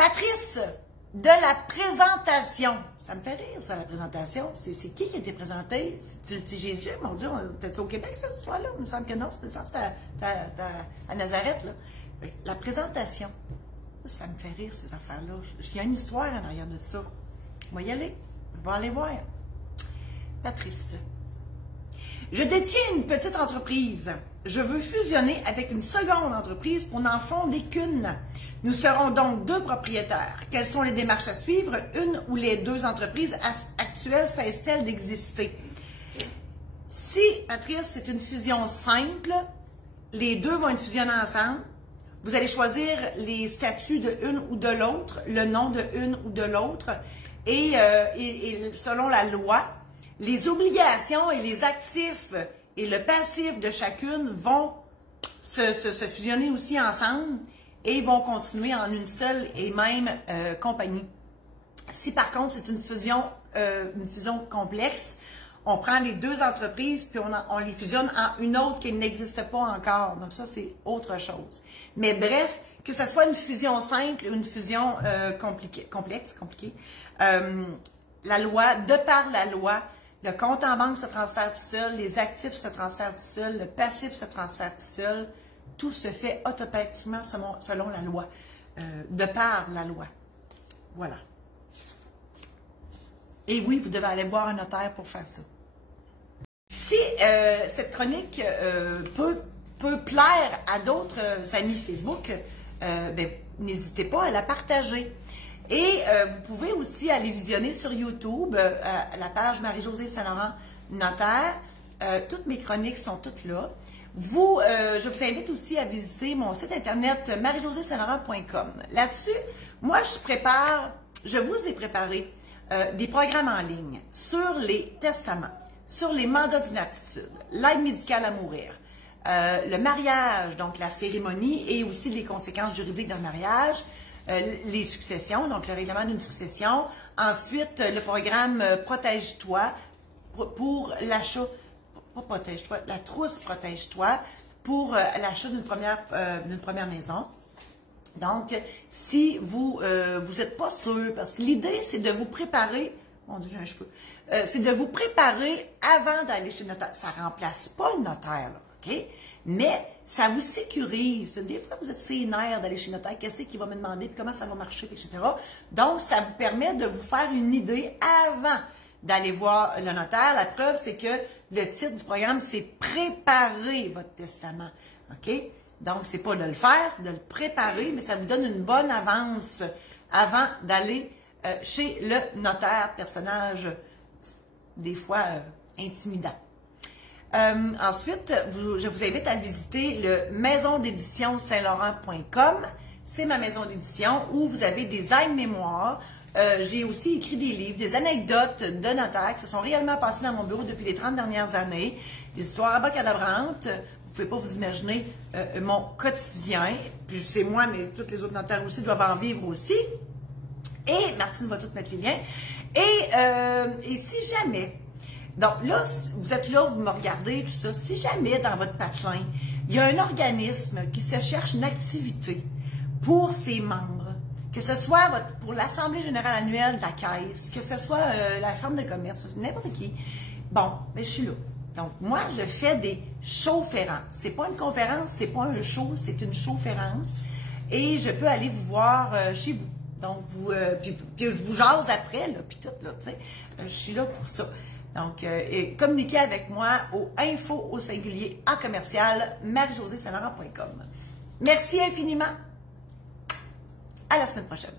Patrice, de la présentation. Ça me fait rire, ça, la présentation. C'est qui a été présenté? C'est le petit Jésus? Mon Dieu, t'es-tu au Québec, cette histoire-là? Il me semble que non, c'était à Nazareth, là. La présentation. Ça me fait rire, ces affaires-là. Il y a une histoire en arrière de ça. On va y aller. On va aller voir. Patrice. Je détiens une petite entreprise. Je veux fusionner avec une seconde entreprise pour n'en fonder qu'une. Nous serons donc deux propriétaires. Quelles sont les démarches à suivre? Une ou les deux entreprises actuelles cessent-elles d'exister? Si, Patrice, c'est une fusion simple, les deux vont être fusionnés ensemble. Vous allez choisir les statuts de une ou de l'autre, le nom de une ou de l'autre, et selon la loi, les obligations et les actifs et le passif de chacune vont se fusionner aussi ensemble et vont continuer en une seule et même compagnie. Si par contre c'est une fusion complexe, on prend les deux entreprises puis on les fusionne en une autre qui n'existe pas encore. Donc ça, c'est autre chose. Mais bref, que ce soit une fusion simple ou une fusion complexe, la loi, de par la loi, le compte en banque se transfère tout seul, les actifs se transfèrent tout seul, le passif se transfère tout seul. Tout se fait automatiquement selon la loi, de par la loi. Voilà. Et oui, vous devez aller voir un notaire pour faire ça. Si cette chronique peut plaire à d'autres amis Facebook, n'hésitez pas à la partager. Et vous pouvez aussi aller visionner sur YouTube la page Marie-Josée Saint-Laurent Notaire. Toutes mes chroniques sont toutes là. Je vous invite aussi à visiter mon site internet marie-josée-saint-laurent.com. Là-dessus, moi, je vous ai préparé des programmes en ligne sur les testaments, sur les mandats d'inaptitude, l'aide médicale à mourir, le mariage, donc la cérémonie et aussi les conséquences juridiques d'un mariage, les successions, donc le règlement d'une succession. Ensuite, le programme Protège-toi pour l'achat, pas Protège-toi, la trousse Protège-toi pour l'achat d'une première maison. Donc, si vous n'êtes pas sûr, parce que l'idée, c'est de vous préparer, mon Dieu, j'ai un cheveu, c'est de vous préparer avant d'aller chez le notaire. Ça ne remplace pas le notaire, là, OK? Mais ça vous sécurise. Des fois, vous êtes sénère d'aller chez le notaire, qu'est-ce qu'il va me demander, puis comment ça va marcher, etc. Donc, ça vous permet de vous faire une idée avant d'aller voir le notaire. La preuve, c'est que le titre du programme, c'est « Préparer votre testament ». OK? Donc, c'est pas de le faire, c'est de le préparer, mais ça vous donne une bonne avance avant d'aller chez le notaire, personnage des fois intimidant. Ensuite, je vous invite à visiter le maison d'édition saint-laurent.com. C'est ma maison d'édition où vous avez des aides-mémoires. J'ai aussi écrit des livres, des anecdotes de notaires qui se sont réellement passées dans mon bureau depuis les 30 dernières années. Des histoires abacadabrantes. Vous ne pouvez pas vous imaginer mon quotidien. Puis c'est moi, mais tous les autres notaires aussi doivent en vivre aussi. Et Martine va tout mettre les liens. Et si jamais... Donc là, vous êtes là, vous me regardez, tout ça. Si jamais dans votre patelin, il y a un organisme qui se cherche une activité pour ses membres, que ce soit pour l'Assemblée générale annuelle de la Caisse, que ce soit la Chambre de commerce, n'importe qui, bon, ben, je suis là. Donc, moi, je fais des showférences. C'est pas une conférence, c'est pas un show, c'est une showférence. Et je peux aller vous voir chez vous. Donc, puis je vous jase après, là, puis tout, là, tu sais. Je suis là pour ça. Donc, communiquez avec moi au info@commercial marie-josée-saint-laurent.com. Merci infiniment. À la semaine prochaine.